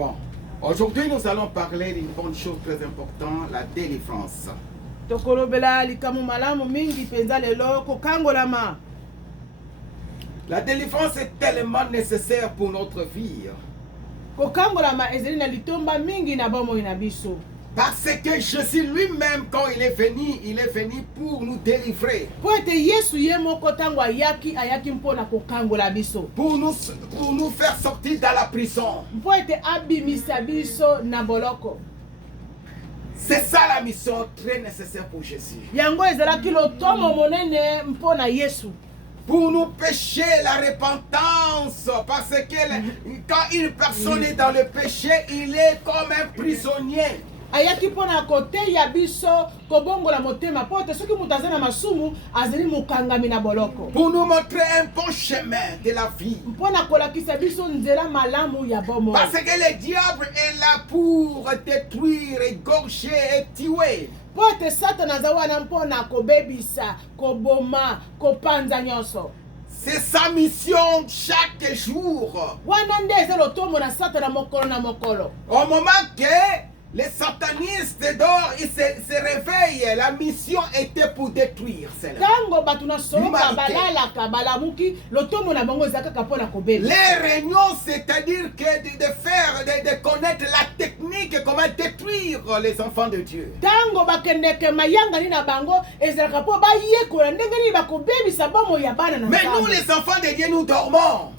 Bon, aujourd'hui nous allons parler d'une bonne chose très importante, la délivrance. La délivrance est tellement nécessaire pour notre vie. Parce que Jésus lui-même, quand il est venu pour nous délivrer. Pour nous faire sortir de la prison. C'est ça la mission très nécessaire pour Jésus. Pour nous pécher, la repentance. Parce que quand une personne est dans le péché, il est comme un prisonnier. Ayaki pona kote ya biso kobongola motema pote soki mutazana masumu azeli mukangami na boloko pour nous montrer un bon chemin de la vie pona kolakisa biso nzela malamu ya bomo parce que le diable est là pour détruire, égorger et tuer. Pote Satan azawana mpona kobebisa koboma kopanza nyonso. C'est sa mission chaque jour. Wana ndeze lotomo na Satan na mokolo. Au moment que les satanistes d'or, ils se réveillent. La mission était pour détruire cela. Les réunions, c'est-à-dire que de connaître la technique, comment détruire les enfants de Dieu. Mais nous, les enfants de Dieu, nous dormons.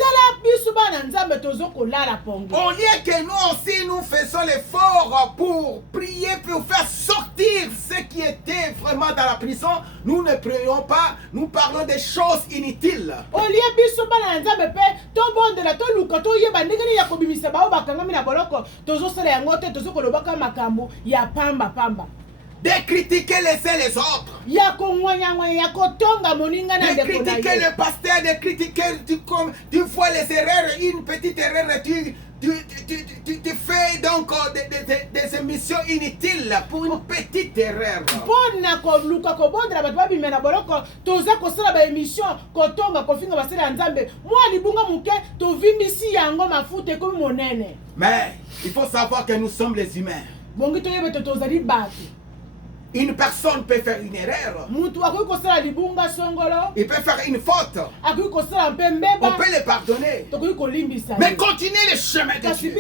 Au lieu que nous aussi, nous faisons l'effort pour prier, pour faire sortir ceux qui étaient vraiment dans la prison, nous ne prions pas, nous parlons des choses inutiles. De critiquer les uns les autres. De critiquer le pasteur, de critiquer, tu vois les erreurs, une petite erreur, tu fais donc des émissions inutiles pour une petite erreur. Mais il faut savoir que nous sommes les humains. Une personne peut faire une erreur. Il peut faire une faute. On peut le pardonner. Mais continuez le chemin de Dieu.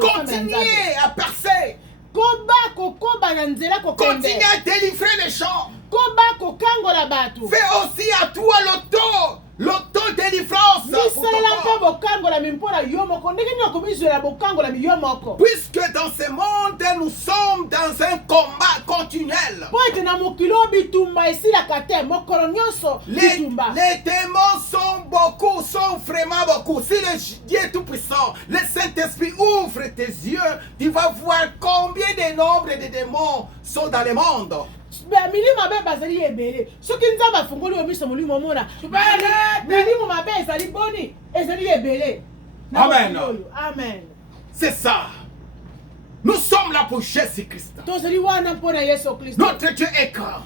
Continuez à percer. Continuez à délivrer les gens. Fais aussi à toi l'auto-délivrance. Puisque dans ce monde, nous sommes dans un combat continuel. Les démons sont beaucoup, sont vraiment beaucoup. Si le Dieu Tout-Puissant, le Saint-Esprit ouvre tes yeux, tu vas voir combien de nombre de démons sont dans le monde. Amen. Amen. C'est ça. Nous sommes là pour Jésus-Christ. Notre Dieu est grand.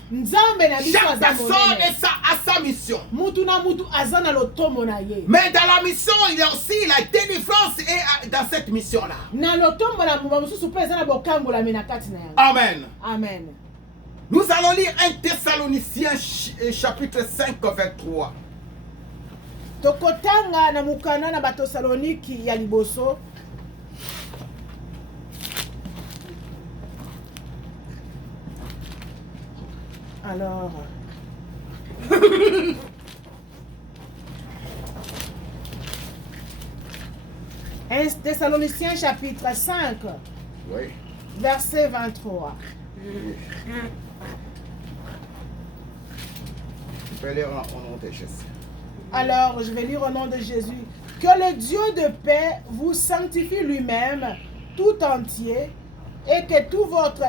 Chaque personne a sa mission. Mais dans la mission, il y a aussi la délivrance et dans cette mission-là. Amen. Amen. Nous allons lire 1 Thessaloniciens chapitre 5 23. Tokotanga na mukana na Batosaloniki ya liboso. Alors 1 Thessaloniciens chapitre 5 oui. Verset 23. Je vais lire au nom de Jésus. Alors, je vais lire au nom de Jésus. Que le Dieu de paix vous sanctifie lui-même tout entier et que tout votre...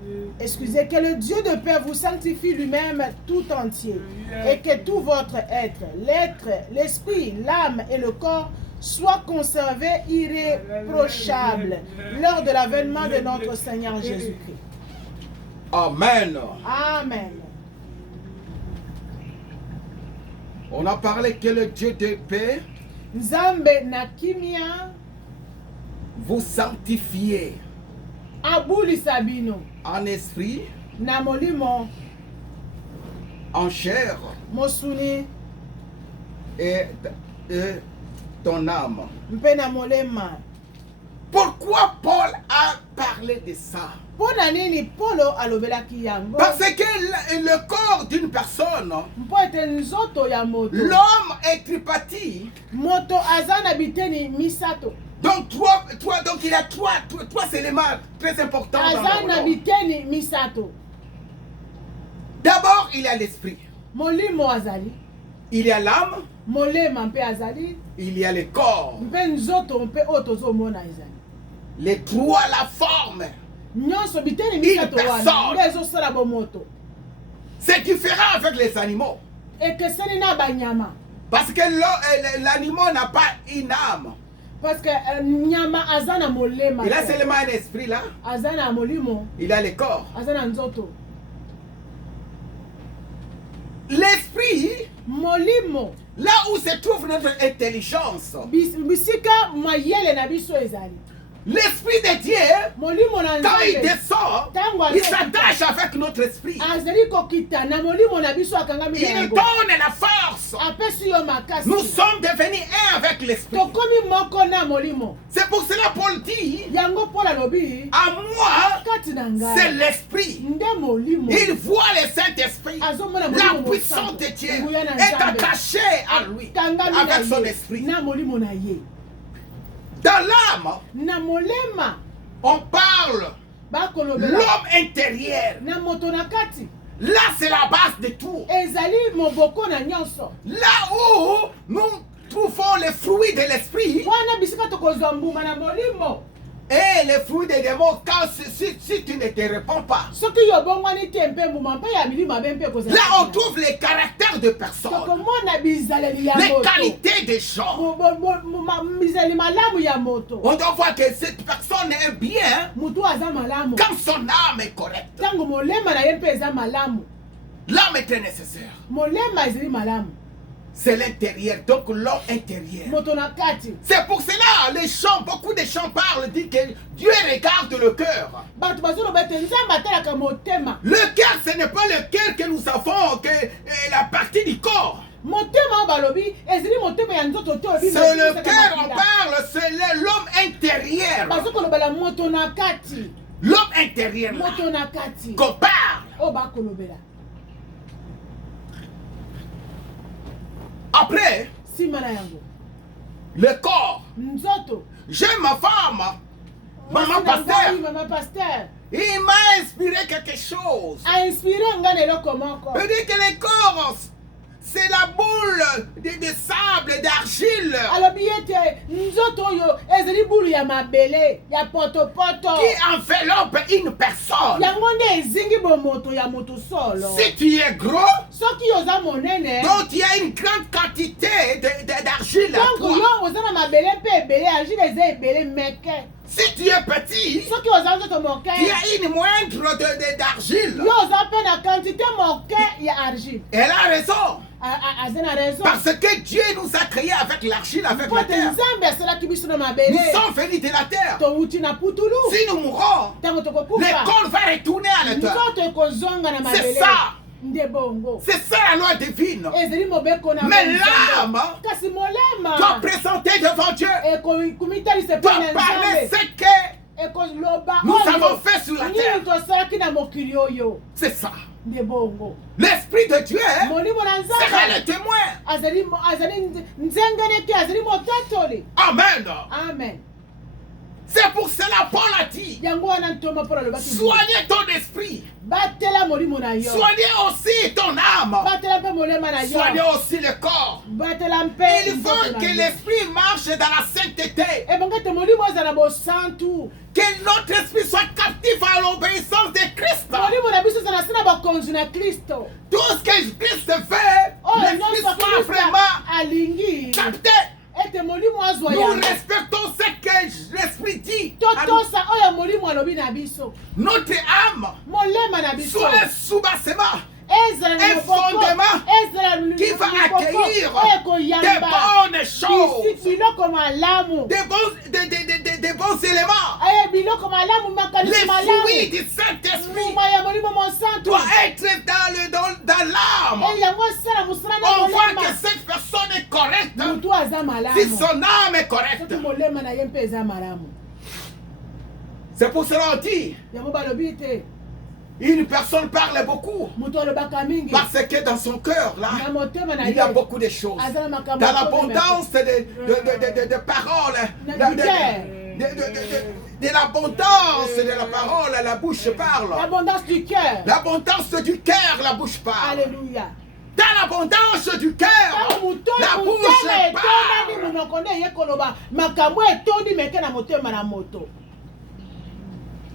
que le Dieu de paix vous sanctifie lui-même tout entier et que tout votre être, l'être, l'esprit, l'âme et le corps soient conservés irréprochables lors de l'avènement de notre Seigneur Jésus-Christ. Amen. Amen. On a parlé que le Dieu de paix Nzambe na kimia vous sanctifiez abulisa bino en esprit, na molimo en chair mosuni et ton âme. mpe na molema. Pourquoi Paul a parlé de ça? Mpona nini Polo alobelaki yango? Parce que le corps d'une personne, Mpo ete nzoto ya moto, l'homme est tripartite. moto aza na biteni misato. Donc, donc il a trois éléments très importants dans Aza le na monde. biteni misato. D'abord, il y a l'esprit. Molimo azali, Il y a l'âme. molema mpe azali, Il y a le corps. mpe nzoto mpe oyo tozomona ezali. Les trois, la forme. Nyonso biteni misato wana personne. nde ezosala bomoto. C'est différent avec les animaux. Ekeseni na banyama. Parce que l'animal n'a pas une âme. Parce que nyama aza na molema. Il a seulement un esprit là. Aza na molimo, Il a le corps. aza na nzoto. L'esprit, Molimo, là où se trouve notre intelligence. bisika mayele na biso ezali. L'esprit de Dieu, Molimo na quand il nzambe descend, il s'attache avec notre esprit. azali kokita na molimo na biso akangami na Il yango. donne la force. Apesi yo makasi. Nous sommes devenus un avec l'esprit. Tokomi moko na molimo. C'est pour cela Paul dit, Yango Paul alobi, à moi, kati na c'est ngai l'esprit. nde molimo. Il voit le Saint-Esprit. Azomona La molimo puissance mosantu. de Dieu Nguya na est Nzambe. attachée à lui, Akangami na avec son ye. esprit. Na molimo na ye. Dans l'âme, Na molema on parle bakolobela l'homme intérieur. na moto na kati. Là, c'est la base de tout. Ezali moboko na nyonso. Là où nous trouvons les fruits de l'esprit Wana bisika tokozwa mbuma na molimo. et les fruits des démons, quand si tu ne te réponds pas. Soki yo bongwani te mpe mbuma mpe ya milima be mpe kozala. Là, on trouve les caractères de personnes, tokomona bizaleli ya les moto. qualités des gens. Bizaleli malamu ya moto. On doit voir que cette personne est bien Mutu aza malamu. quand son âme est correcte. Tango molema na ye mpe eza malamu. L'âme est très nécessaire. Molema ezali malamu. C'est l'intérieur, donc l'homme intérieur. Moto na kati. C'est pour cela, les chants, beaucoup de chants parlent, disent que Dieu regarde le cœur. Bato bazoloba ete nzambe atalaka motema. Le cœur, ce n'est pas le cœur que nous avons, que la partie du corps. Motema oyo balobi ezali motema ya nzoto te obi. C'est le cœur, on parle, c'est l'homme intérieur. bazokolobela moto na kati. L'homme intérieur, là, Moto na kati. qu'on parle. Oyo bakolobela. Après, Nsima na yango. le corps. Nzoto. J'ai ma femme, maman Mwasi na pasteur. ngai, mama pasteur. Il m'a inspiré quelque chose. A inspiré nga na eloko moko. Il dit que le corps, c'est la boule de sable, d'argile Alobi ete nzoto oyo ezali bulu ya mabele ya potopoto. qui enveloppe une personne. Yango nde ezingi bomoto ya moto solo. Si tu es gros, Soki oza monene. donc il y a une grande quantité d'argile à Donc toi. yo oza na mabele mpe ebele argile eza ebele meke. Si tu es petit, Soki oza nzoto moke. il y a une moindre d'argile. Yo oza mpe na quantité moke ya argile. Elle a raison. Aza na raison. Parce que Dieu nous a créés avec l'argile, avec Po la ete terre. nzambe asalaki biso na Nous mabele. sommes venus de la terre. Towuti na putulu. Si nous mourons, Ntango le tokokufa. corps va retourner à la terre. Nzoto ekozonga na mabele. C'est ça. Nde bongo. C'est ça la loi divine. Ezali mobeko na Mais Nzambe. l'âme Kasi molema doit présenter devant Dieu, kumitalisa doit mpe na parler Nzambe. ce que Ekoloba nous oyo avons fait sur la terre. nini tosalaki na mokili oyo. C'est ça. Nde bongo. L'Esprit de Dieu Molimo na sera Nzambe le témoin. azali nzengene te azali motatoli. Amen. Amen. C'est pour cela Paul a dit, Yango wana ntoma mpo nalobaki. soignez ton esprit. Batela molimo na yo. Soignez aussi ton âme. Batela mpe molema na yo. Soignez aussi le corps. Batela mpe Il faut nzoto que na yo. l'esprit marche dans la sainteté. Ebongo ete molimo eza na bosantu. Que notre esprit soit captif à l'obéissance de Christ. Molimo na biso eza na se na bakonzi na Kristo. Tout ce que Christ fait, Oyo l'esprit nyonso soit Kristo vraiment alingi. capté. Ete molimo azwa Nous yango. respectons ce que l'esprit dit. Totosa oyo molimo alobi na biso. Notre âme Molema na biso. soit sous bassement. un fondement qui va accueillir des bonnes choses, des bons éléments. Les fruits du Saint-Esprit doivent être dans l'âme. On voit que cette personne est correcte si son âme est correcte. C'est pour cela qu'on dit, une personne parle beaucoup parce que dans son cœur, là, il y a beaucoup de choses. Dans l'abondance de paroles, de l'abondance de la parole, la bouche parle. L'abondance du cœur. L'abondance du cœur, la bouche parle. Alléluia. Dans l'abondance du cœur, la bouche parle.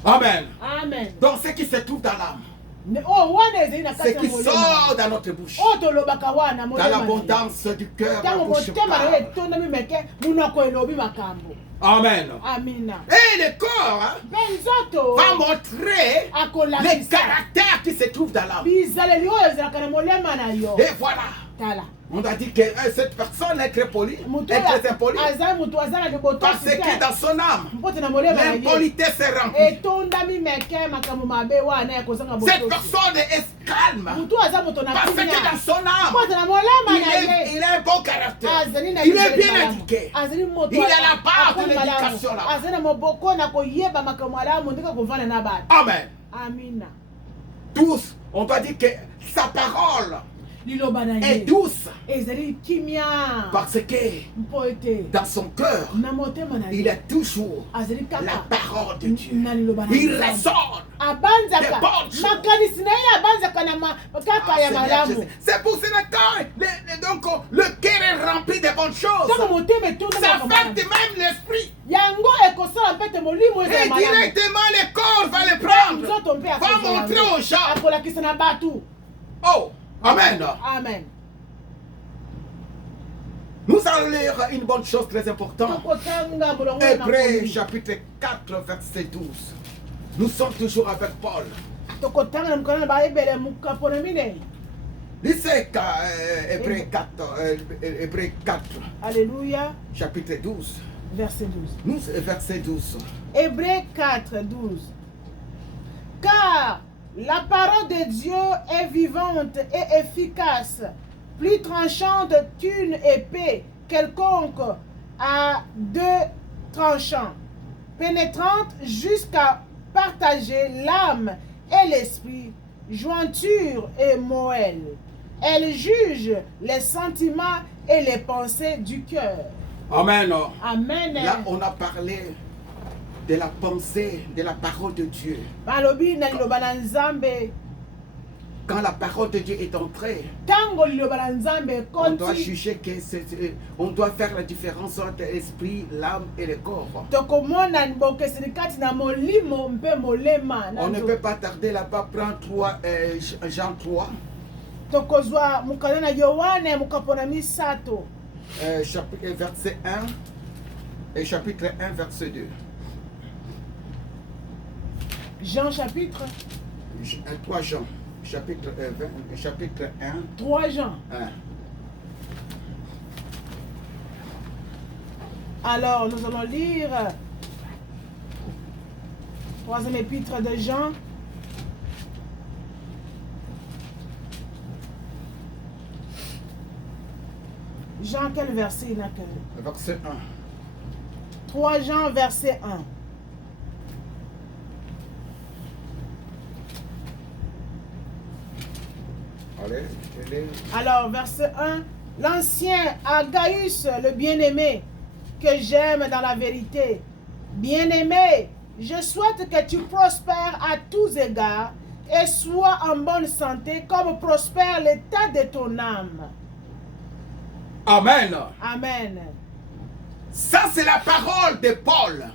Amen. Amen. Donc ce qui se trouve dans l'âme, ce qui sort dans notre bouche, dans l'abondance du cœur, la bouche parle. Amen. Et le corps va montrer les caractères qui se trouvent dans l'âme. Et voilà. On a dit que cette personne est très polie, est très impolie. Parce que dans son âme, l'impolitesse est remplie. Cette personne est calme. Parce que dans son âme, il a un bon caractère. Il est bien indiqué. Il a la part de l'éducation là. Amen. Tous, on doit dire que sa parole est douce parce que dans son cœur il a toujours la parole de Dieu. Il ressort des bonnes choses. C'est pour cela que donc le cœur est rempli de bonnes choses. Ça affecte même l'esprit. Et directement le corps va le prendre, va montrer aux gens. Oh, amen. Amen. Nous allons lire une bonne chose très importante. Hébreux chapitre 4 verset 12. Nous sommes toujours avec Paul. Lisez Hébreux 4. Alléluia. Chapitre 12. Verset 12. Verset 12. Hébreux 4, 12. Car la parole de Dieu est vivante et efficace, plus tranchante qu'une épée quelconque à 2 tranchants, pénétrante jusqu'à partager l'âme et l'esprit, jointure et moelle. Elle juge les sentiments et les pensées du cœur. Amen. Amen. Là, on a parlé de la pensée, de la parole de Dieu. Quand la parole de Dieu est entrée, on doit juger que on doit faire la différence entre l'esprit, l'âme et le corps. On ne peut pas tarder là-bas, prendre Jean 3. Verset 1 et chapitre 1, verset 2. Jean chapitre 3 Jean, chapitre 1. 3 Jean. 1. Alors, nous allons lire 3e épître de Jean. Jean, quel verset il a? Verset 1. 3 Jean, verset 1. Alors, verset 1. L'ancien Agaius, le bien-aimé, que j'aime dans la vérité. Bien-aimé, je souhaite que tu prospères à tous égards et sois en bonne santé comme prospère l'état de ton âme. Amen. Amen. Ça, c'est la parole de Paul.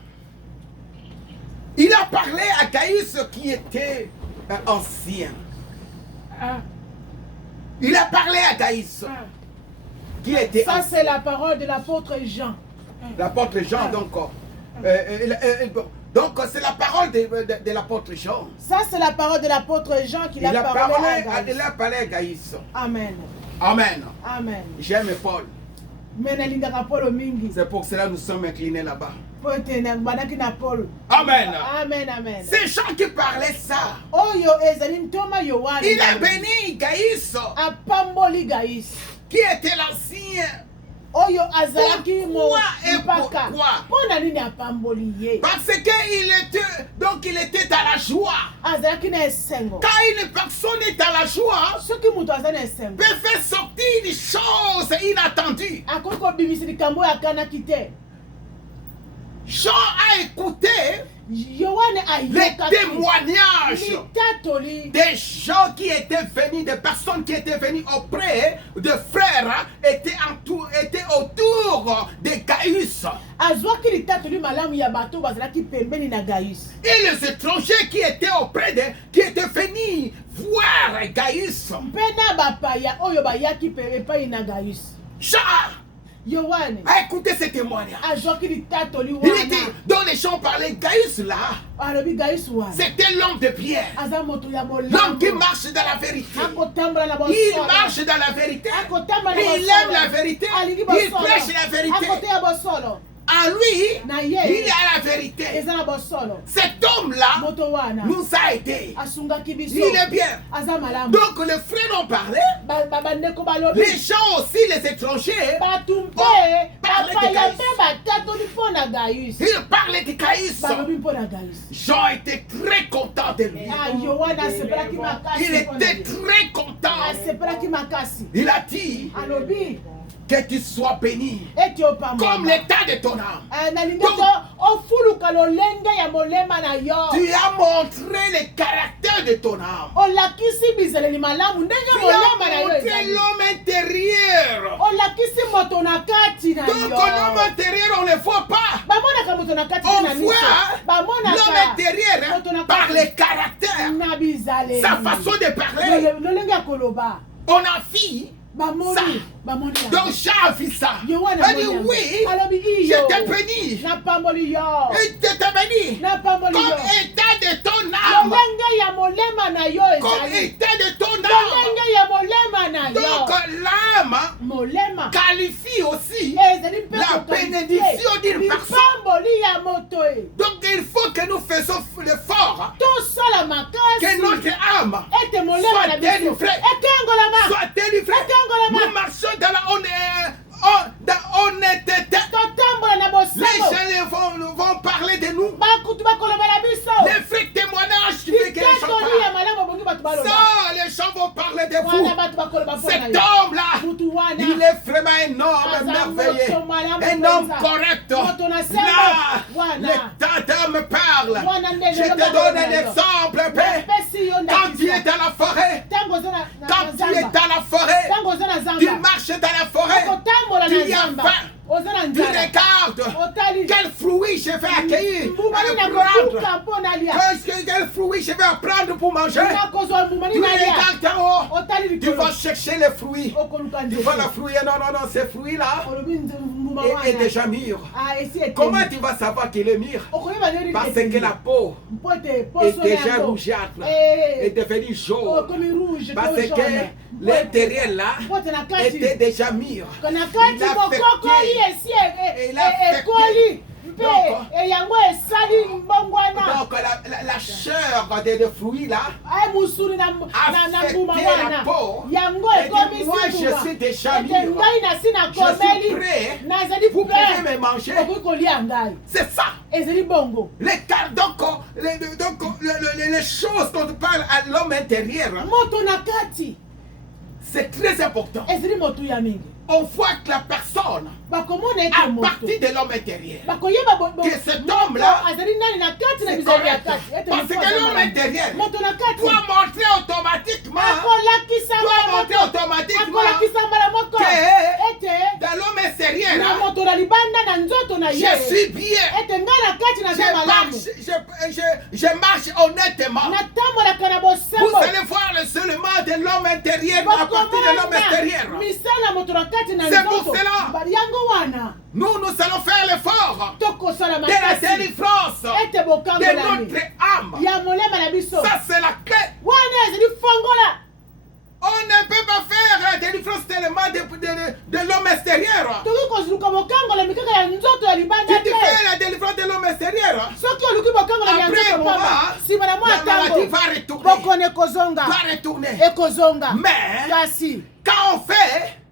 Il a parlé à Gaius qui était ancien. Il a parlé à Gaius qui était ça, ancien. c'est la parole de l'apôtre Jean. L'apôtre Jean, donc, Donc c'est la parole de l'apôtre Jean. Ça, c'est la parole de l'apôtre Jean qui Il a l'a parlé à parlé, Gaïus. il a parlé à Gaïus. Amen. Amen. Amen. J'aime Paul. Mais nalingaka Paul mingi. C'est pour cela que nous sommes inclinés là-bas. Pote na banaki na Paul. Amen. Amen, amen. C'est Jean qui parlait ça. Oyo ezali ntoma Yohana. Il a béni Gaïus, apamboli Gaïus. qui était l'ancien. Oyo azalaki Pourquoi et mpaka. pourquoi? Pona nini apamboli ye? Parce qu'il était à la joie. Azalaki na esengo. Quand une personne est à la joie, Soki mutu aza na esengo. peut faire sortir des choses inattendues. Akoki kobimisa likambo oyo akanaki te. Jean a écouté Yohane les ayokaki témoignages litatoli des gens qui étaient venus, des personnes qui étaient venues auprès de frères, étaient autour de Gaïus. azwaki litatoli malamu ya bato bazalaki pembeni na Gaïus. Et les étrangers qui étaient qui étaient venus voir Gaïus. Mpe na bapaya oyo bayaki epai na Gaïus. Jean Yohane a écouté ces témoignages. azwaki litatoli Il wana. était, dont les gens parlaient, Gaïus là, alobi Gaïus wana c'était l'homme de Pierre. aza moto ya L'homme qui molambo. marche dans la vérité. Akotambola na Il bosolo. marche dans la vérité. Akotambola na Il bosolo. aime la vérité. Alingi Il bosolo. prêche la vérité. Akote ya bosolo. En lui, Na il ye est à la vérité. eza na bosolo. Cet homme-là Moto wana nous a aidés. asungaki biso. Il est bien. Aza malamu. Donc les frères ont parlé. Bandeko balobi. Les gens aussi, les étrangers, Bato mpe parle de bapaya Gaïus. mpe batatoli mpo na Gaïus. ils parlaient de Gaïus. Balobi mpo na Gaïus. Jean était très content de lui. Ah, Yohane asepelaki makasi Il mpo na était ye. très content. Asepelaki makasi. Il a dit Alobi que tu sois béni eti opamwama. comme l'état de ton âme. Nalingi Donc- ofuluka lolenge ya molema na yo. Tu as montré le caractère de ton âme. Olakisi bizaleli malamu ndenge Tu molema as na yo montré ezali. l'homme intérieur. Olakisi moto na kati na Donc yo. l'homme intérieur, on ne le voit pas. Bamonaka moto na kati On na miso. voit l'homme Bamonaka intérieur moto na par kati le caractère, na bizaleli. sa façon de parler. Lolenge ya koloba. On a vu. Ça. Bamoni. Bamoni. Donc Jean a vu ça. Yohane Elle dit amoni. oui, Alobi je iyo. t'ai béni. Napamboli yo. Et je t'ai béni. Napamboli Comme yo. état de ton âme. Lolenge ya molema na yo Comme ezali. état de ton âme. Lolenge ya molema na Donc yo. l'âme Molema. qualifie aussi Ezali mpe la kokalite. bénédiction d'une personne. Lipamboli ya moto e. Donc il faut que nous faisons l'effort Tosala que makasi. notre âme Ete molema na soit biso. délivrée. Ekangolama. Soit délivrée. Ekangolama. Nous marchons dans la dans honnêteté. Totambola na Les bosango. gens vont parler de nous. Bakutu bakolobela biso. Les vrais témoignages qui veulent que les gens Litatoli ya parlent. malamu bongi bato baloba. Ça, les gens vont parler de Wana vous. bato bakoloba mpo na Cet yo. homme-là, Mutu wana. il est vraiment un homme Aza merveilleux. moto malamu Un homme mpenza. correct. Moto na sembo. Là, Wana. le temps me parle. Wana nde Je te naloba donne na un yo. exemple, Père. Napesi yo Quand tu es ndakisa. dans la forêt, Tango oza na quand tu es zamba. dans la forêt, Tango oza na tu zamba. marches dans la forêt, Okotambola tu na y as zamba. faim, Oza na tu nzala. regardes Otali. quel fruit je vais accueillir, Mbumani na prendre. kokuka mpo nalia. Quel fruit je vais apprendre pour manger. Nakozwa mbumani Tu nalia. regardes en haut, Otali tu likolo. vas chercher les fruits. Okoluka Tu nzete. vois le fruit, non, ces fruits-là Olobi mbuma est wana. déjà mûr. Ah, esi eteni. Comment tu vas savoir qu'il est mûr? Okoyeba ndenge Parce eteni. que la peau Mpo ete poso est na déjà yango. rougeâtre, Eh. est devenue jaune. Okomi rouge Parce to que jaune. l'intérieur là Mpo ete na kati. était déjà mûr. Na Il kati a mokokoli affecté. esi Il a affecté. ekoli. Mpe Donc, yango esali mbongwana. Donc la chair des fruits là Ai musuni na affecté mbuma la wana. peau. Yango Et ekomi dit, moi je sibuma. suis déjà Ete mûr. ngai nasi na Je suis komeli. prêt. Nazali Vous pouvez prêt. me manger. Okoki kolia ngai. C'est ça. Ezali bongo. Les choses dont on parle à l'homme intérieur, hein, Moto na kati. c'est très important. Ezali moto ya mingi. On voit que la personne, Bakomona ete à moto. partir de l'homme intérieur, Bakoyeba que cet homme-là, azali nani na kati na c'est bizali ya correct. kati. Ete Parce moto que aza l'homme malamu. intérieur Moto na kati. doit montrer automatiquement, Akolakisa doit mbala montrer moko. automatiquement Akolakisa mbala moko. que Ete dans l'homme extérieur, na hein, moto na libanda na nzoto na ye. je suis bien. Ete ngai na kati naza malamu. Je marche honnêtement. Natambolaka na Vous bosembo. allez voir le seulement de l'homme intérieur à partir de l'homme extérieur. misala moto na kati na C'est pour nzoto. cela. Bali yango wana. Nous allons faire l'effort Tokosala de la makasi. délivrance Ete notre âme. Ça, c'est la clé. On ne peut pas faire la délivrance tellement de l'homme extérieur. Tu fais la délivrance de l'homme extérieur. Après un moment, la maladie va retourner. Mais quand on fait